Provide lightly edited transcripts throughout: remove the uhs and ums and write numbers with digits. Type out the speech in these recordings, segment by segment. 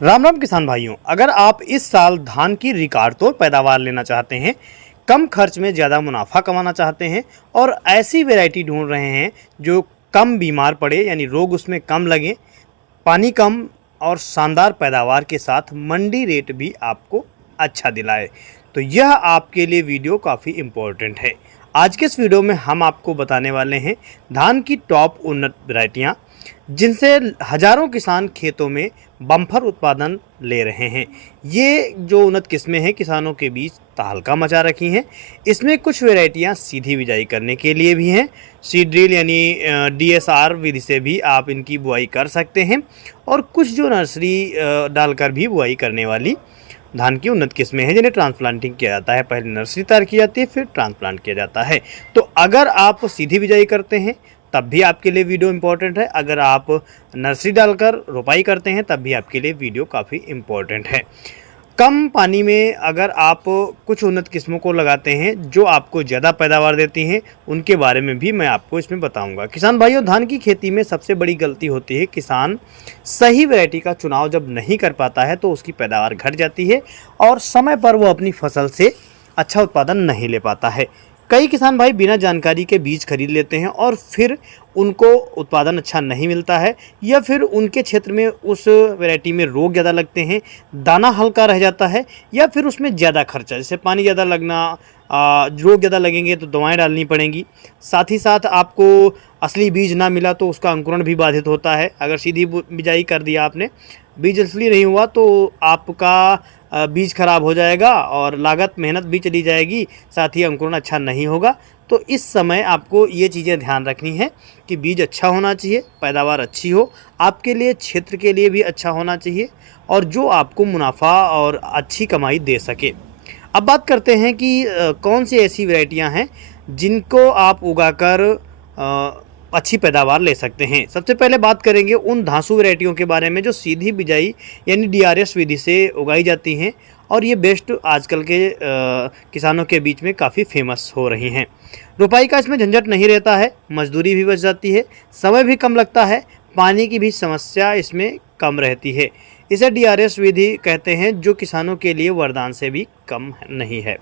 राम राम किसान भाइयों, अगर आप इस साल धान की रिकॉर्ड तोड़ पैदावार लेना चाहते हैं, कम खर्च में ज़्यादा मुनाफा कमाना चाहते हैं और ऐसी वैरायटी ढूंढ रहे हैं जो कम बीमार पड़े यानी रोग उसमें कम लगे, पानी कम और शानदार पैदावार के साथ मंडी रेट भी आपको अच्छा दिलाए, तो यह आपके लिए वीडियो काफ़ी इम्पोर्टेंट है। आज के इस वीडियो में हम आपको बताने वाले हैं धान की टॉप उन्नत वैरायटियाँ जिनसे हज़ारों किसान खेतों में बम्पर उत्पादन ले रहे हैं। ये जो उन्नत किस्में हैं किसानों के बीच तहलका मचा रखी हैं। इसमें कुछ वैरायटियां सीधी बिजाई करने के लिए भी हैं, सीड ड्रिल यानी DSR विधि से भी आप इनकी बुआई कर सकते हैं और कुछ जो नर्सरी डालकर भी बुआई करने वाली धान की उन्नत किस्में हैं जिन्हें ट्रांसप्लांटिंग किया जाता है। पहले नर्सरी तैयार की जाती है, फिर ट्रांसप्लांट किया जाता है। तो अगर आप सीधी बिजाई करते हैं तब भी आपके लिए वीडियो इम्पोर्टेंट है, अगर आप नर्सरी डालकर रोपाई करते हैं तब भी आपके लिए वीडियो काफ़ी इम्पोर्टेंट है। कम पानी में अगर आप कुछ उन्नत किस्मों को लगाते हैं जो आपको ज़्यादा पैदावार देती हैं, उनके बारे में भी मैं आपको इसमें बताऊंगा। किसान भाइयों, धान की खेती में सबसे बड़ी गलती होती है किसान सही वैरायटी का चुनाव जब नहीं कर पाता है तो उसकी पैदावार घट जाती है और समय पर वो अपनी फसल से अच्छा उत्पादन नहीं ले पाता है। कई किसान भाई बिना जानकारी के बीज खरीद लेते हैं और फिर उनको उत्पादन अच्छा नहीं मिलता है या फिर उनके क्षेत्र में उस वैरायटी में रोग ज़्यादा लगते हैं, दाना हल्का रह जाता है या फिर उसमें ज़्यादा खर्चा, जैसे पानी ज़्यादा लगना, रोग ज़्यादा लगेंगे तो दवाएं डालनी पड़ेंगी। साथ ही साथ आपको असली बीज ना मिला तो उसका अंकुरण भी बाधित होता है। अगर सीधी बिजाई कर दिया आपने, बीज असली नहीं हुआ तो आपका बीज खराब हो जाएगा और लागत मेहनत भी चली जाएगी, साथ ही अंकुरण अच्छा नहीं होगा। तो इस समय आपको ये चीज़ें ध्यान रखनी है कि बीज अच्छा होना चाहिए, पैदावार अच्छी हो, आपके लिए क्षेत्र के लिए भी अच्छा होना चाहिए और जो आपको मुनाफा और अच्छी कमाई दे सके। अब बात करते हैं कि कौन सी ऐसी वैरायटियां हैं जिनको आप उगाकर अच्छी पैदावार ले सकते हैं। सबसे पहले बात करेंगे उन धांसू वैरायटियों के बारे में जो सीधी बिजाई यानी DRS विधि से उगाई जाती हैं और ये बेस्ट आजकल के किसानों के बीच में काफ़ी फेमस हो रही हैं। रोपाई का इसमें झंझट नहीं रहता है, मजदूरी भी बच जाती है, समय भी कम लगता है, पानी की भी समस्या इसमें कम रहती है। इसे DRS विधि कहते हैं जो किसानों के लिए वरदान से भी कम नहीं है।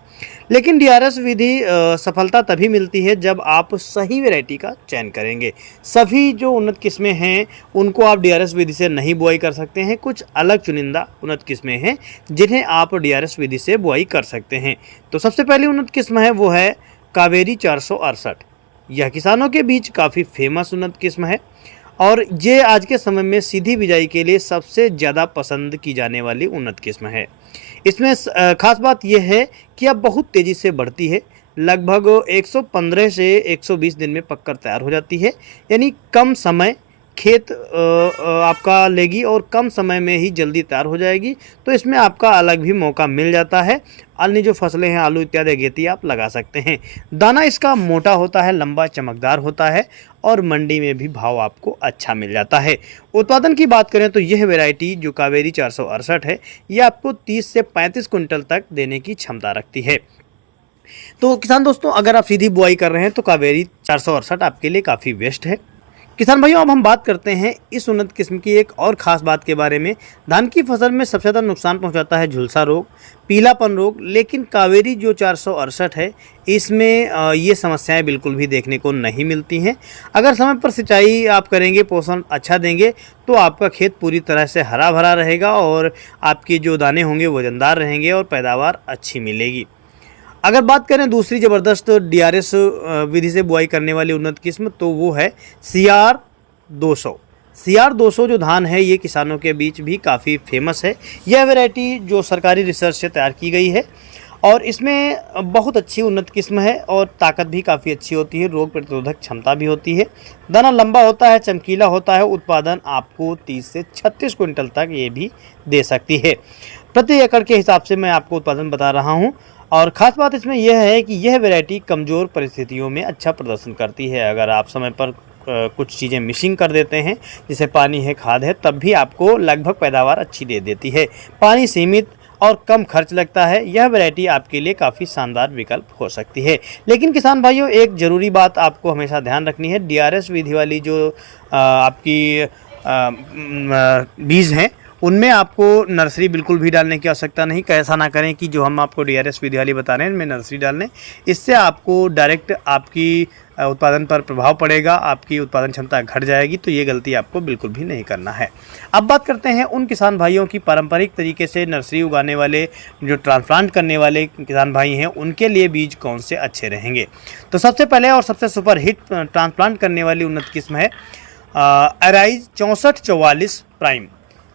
लेकिन DRS विधि सफलता तभी मिलती है जब आप सही वैरायटी का चयन करेंगे। सभी जो उन्नत किस्में हैं उनको आप DRS विधि से नहीं बुआई कर सकते हैं। कुछ अलग चुनिंदा उन्नत किस्में हैं जिन्हें आप DRS विधि से बुआई कर सकते हैं। तो सबसे पहली उन्नत किस्म है वो है कावेरी 468। यह किसानों के बीच काफ़ी फेमस उन्नत किस्म है और ये आज के समय में सीधी बिजाई के लिए सबसे ज़्यादा पसंद की जाने वाली उन्नत किस्म है। इसमें खास बात यह है कि अब बहुत तेज़ी से बढ़ती है, लगभग 115 से 120 दिन में पककर तैयार हो जाती है, यानी कम समय खेत आपका लेगी और कम समय में ही जल्दी तैयार हो जाएगी। तो इसमें आपका अलग भी मौका मिल जाता है। अन्य जो फसलें हैं आलू इत्यादि अगेती आप लगा सकते हैं। दाना इसका मोटा होता है, लंबा चमकदार होता है और मंडी में भी भाव आपको अच्छा मिल जाता है। उत्पादन की बात करें तो यह वैरायटी जो कावेरी 468 है ये आपको 30 से 35 कुंटल तक देने की क्षमता रखती है। तो किसान दोस्तों, अगर आप सीधी बुआई कर रहे हैं तो कावेरी 468 आपके लिए काफ़ी बेस्ट है। किसान भाइयों, अब हम बात करते हैं इस उन्नत किस्म की एक और ख़ास बात के बारे में। धान की फसल में सबसे ज़्यादा नुकसान पहुंचाता है झुलसा रोग, पीलापन रोग, लेकिन कावेरी जो 468 है इसमें ये समस्याएं बिल्कुल भी देखने को नहीं मिलती हैं। अगर समय पर सिंचाई आप करेंगे, पोषण अच्छा देंगे तो आपका खेत पूरी तरह से हरा भरा रहेगा और आपके जो दाने होंगे वजनदार रहेंगे और पैदावार अच्छी मिलेगी। अगर बात करें दूसरी ज़बरदस्त DRS विधि से बुआई करने वाली उन्नत किस्म तो वो है CR 200। CR 200 जो धान है ये किसानों के बीच भी काफ़ी फेमस है। यह वैरायटी जो सरकारी रिसर्च से तैयार की गई है और इसमें बहुत अच्छी उन्नत किस्म है और ताकत भी काफ़ी अच्छी होती है, रोग प्रतिरोधक क्षमता भी होती है, दाना लंबा होता है, चमकीला होता है, उत्पादन आपको 30 से 36 कुंटल तक ये भी दे सकती है। प्रति एकड़ के हिसाब से मैं आपको उत्पादन बता रहा हूँ और ख़ास बात इसमें यह है कि यह वैरायटी कमज़ोर परिस्थितियों में अच्छा प्रदर्शन करती है। अगर आप समय पर कुछ चीज़ें मिक्सिंग कर देते हैं, जैसे पानी है, खाद है, तब भी आपको लगभग पैदावार अच्छी दे देती है। पानी सीमित और कम खर्च लगता है, यह वैरायटी आपके लिए काफ़ी शानदार विकल्प हो सकती है। लेकिन किसान भाइयों, एक ज़रूरी बात आपको हमेशा ध्यान रखनी है, DRS विधि वाली जो आपकी बीज हैं उनमें आपको नर्सरी बिल्कुल भी डालने की आवश्यकता नहीं। ऐसा ना करें कि जो हम आपको DRS विधि वाली बता रहे हैं इनमें नर्सरी डाल लें, इससे आपको डायरेक्ट आपकी उत्पादन पर प्रभाव पड़ेगा, आपकी उत्पादन क्षमता घट जाएगी। तो ये गलती आपको बिल्कुल भी नहीं करना है। अब बात करते हैं उन किसान भाइयों की, पारंपरिक तरीके से नर्सरी उगाने वाले, जो ट्रांसप्लांट करने वाले किसान भाई हैं, उनके लिए बीज कौन से अच्छे रहेंगे। तो सबसे पहले और सबसे सुपर हिट ट्रांसप्लांट करने वाली उन्नत किस्म है अराइज 6444 प्राइम।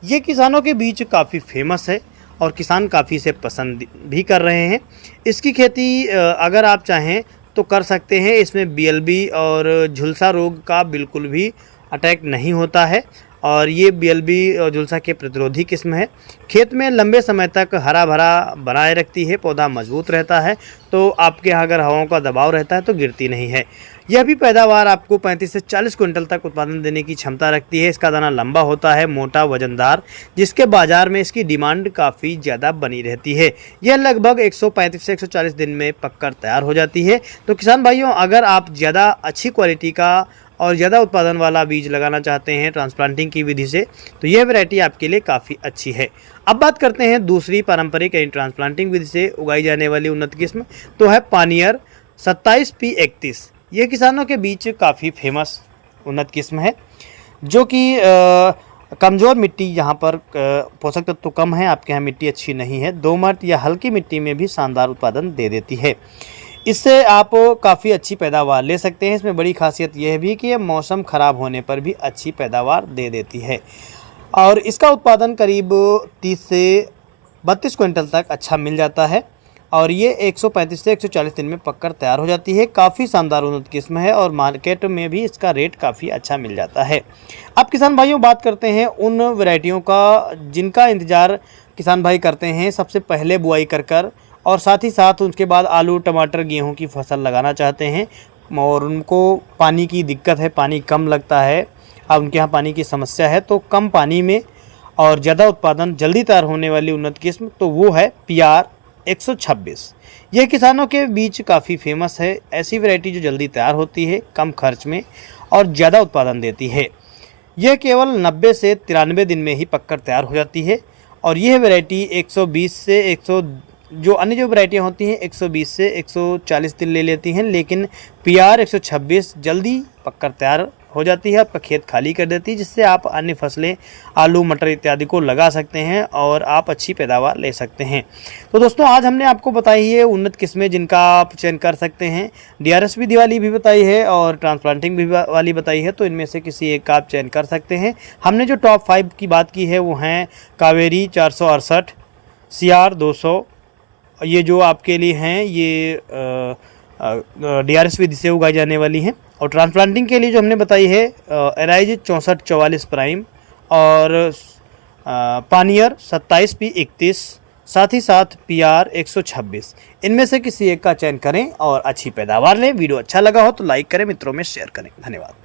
ये किसानों के बीच काफ़ी फेमस है और किसान काफ़ी इसे पसंद भी कर रहे हैं। इसकी खेती अगर आप चाहें तो कर सकते हैं। इसमें BLB और झुलसा रोग का बिल्कुल भी अटैक नहीं होता है और ये BLB और झुलसा के प्रतिरोधी किस्म है। खेत में लंबे समय तक हरा भरा बनाए रखती है, पौधा मजबूत रहता है। तो आपके यहाँ अगर हवाओं का दबाव रहता है तो गिरती नहीं है। यह भी पैदावार आपको 35 से 40 क्विंटल तक उत्पादन देने की क्षमता रखती है। इसका दाना लंबा होता है, मोटा, वजनदार, जिसके बाजार में इसकी डिमांड काफ़ी ज़्यादा बनी रहती है। यह लगभग 135 से 140 दिन में पककर तैयार हो जाती है। तो किसान भाइयों, अगर आप ज़्यादा अच्छी क्वालिटी का और ज़्यादा उत्पादन वाला बीज लगाना चाहते हैं ट्रांसप्लांटिंग की विधि से, तो यह वैरायटी आपके लिए काफ़ी अच्छी है। अब बात करते हैं दूसरी पारंपरिक यानी ट्रांसप्लांटिंग विधि से उगाई जाने वाली उन्नत किस्म, तो है पानियर 27P31। ये किसानों के बीच काफ़ी फेमस उन्नत किस्म है, जो कि कमज़ोर मिट्टी, यहाँ पर पोषक तत्व कम है, आपके यहाँ मिट्टी अच्छी नहीं है, दोमट या हल्की मिट्टी में भी शानदार उत्पादन दे देती है। इससे आप काफ़ी अच्छी पैदावार ले सकते हैं। इसमें बड़ी खासियत यह भी कि यह मौसम ख़राब होने पर भी अच्छी पैदावार दे देती है और इसका उत्पादन करीब 30 से 32 क्विंटल तक अच्छा मिल जाता है और ये 135 से 140 दिन में पककर तैयार हो जाती है। काफ़ी शानदार उन्नत किस्म है और मार्केट में भी इसका रेट काफ़ी अच्छा मिल जाता है। अब किसान भाइयों, बात करते हैं उन वैरायटियों का जिनका इंतज़ार किसान भाई करते हैं सबसे पहले बुआई कर और साथ ही साथ उसके बाद आलू, टमाटर, गेहूं की फसल लगाना चाहते हैं और उनको पानी की दिक्कत है, पानी कम लगता है, अब उनके यहाँ पानी की समस्या है। तो कम पानी में और ज़्यादा उत्पादन जल्दी तैयार होने वाली उन्नत किस्म तो वो है PR 126। यह किसानों के बीच काफ़ी फेमस है। ऐसी वैरायटी जो जल्दी तैयार होती है, कम खर्च में और ज़्यादा उत्पादन देती है। यह केवल 90 से 93 दिन में ही पककर तैयार हो जाती है और यह वैरायटी 120 से जो अन्य जो वैरायटियाँ होती हैं 120 से 140 दिन ले लेती हैं, लेकिन PR 126 जल्दी पककर तैयार हो जाती है, आपका खेत खाली कर देती है, जिससे आप अन्य फसलें, आलू, मटर इत्यादि को लगा सकते हैं और आप अच्छी पैदावार ले सकते हैं। तो दोस्तों, आज हमने आपको बताई है उन्नत किस्में जिनका आप चयन कर सकते हैं। DRS विधि वाली भी बताई है और ट्रांसप्लांटिंग भी वाली बताई है, तो इनमें से किसी एक का आप चयन कर सकते हैं। हमने जो टॉप 5 की बात की है वो हैं कावेरी 468, CR 200, ये जो आपके लिए हैं ये DRS विधि से उगाई जाने वाली हैं। और ट्रांसप्लांटिंग के लिए जो हमने बताई है अराइज 6444 प्राइम और पानियर 27P31, साथ ही साथ PR 126। इनमें से किसी एक का चयन करें और अच्छी पैदावार लें। वीडियो अच्छा लगा हो तो लाइक करें, मित्रों में शेयर करें। धन्यवाद।